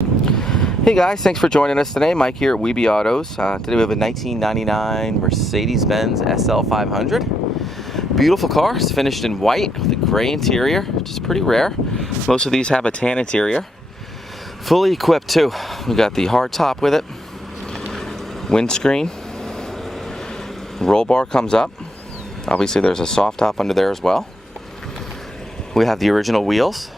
Hey guys, thanks for joining us today. Mike here at WeBe Autos. Today we have a 1999 Mercedes-Benz SL500. Beautiful car. It's finished in white with a gray interior, which is pretty rare. Most of these have a tan interior. Fully equipped too. We got the hard top with it, windscreen, roll bar comes up. Obviously there's a soft top under there as well. We have the original wheels.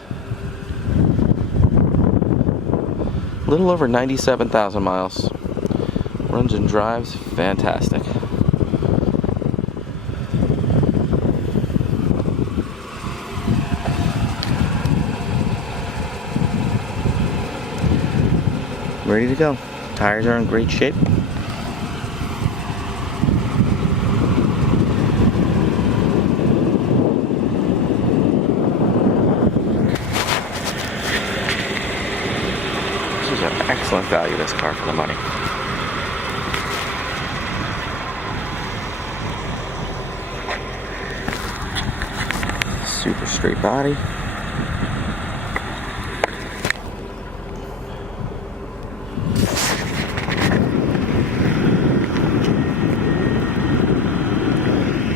A little over 97,000 miles. Runs and drives fantastic. Ready to go. Tires are in great shape. This is an excellent value, this car, for the money. Super straight body.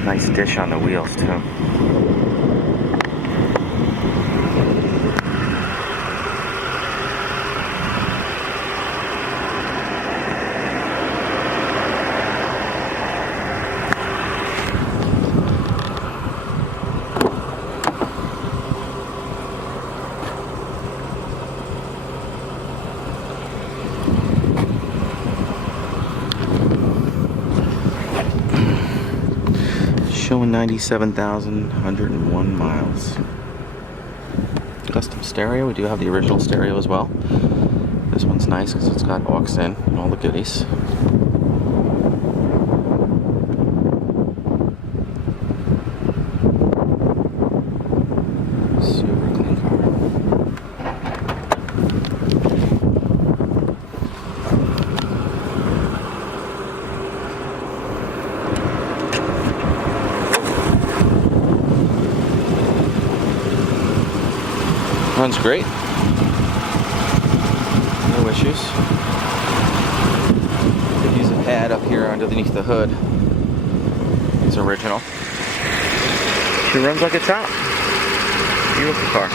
Nice dish on the wheels too. Showing 97,101 miles. Custom stereo. We do have the original stereo as well. This one's nice because it's got aux in and all the goodies. Super clean car. Runs great. No issues. Could use a pad up here underneath the hood. It's original. She runs like a top. Beautiful car.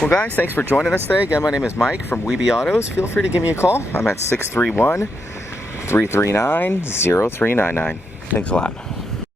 Well guys, thanks for joining us today. Again, my name is Mike from WeBe Autos. Feel free to give me a call. I'm at 631-339-0399. Thanks a lot.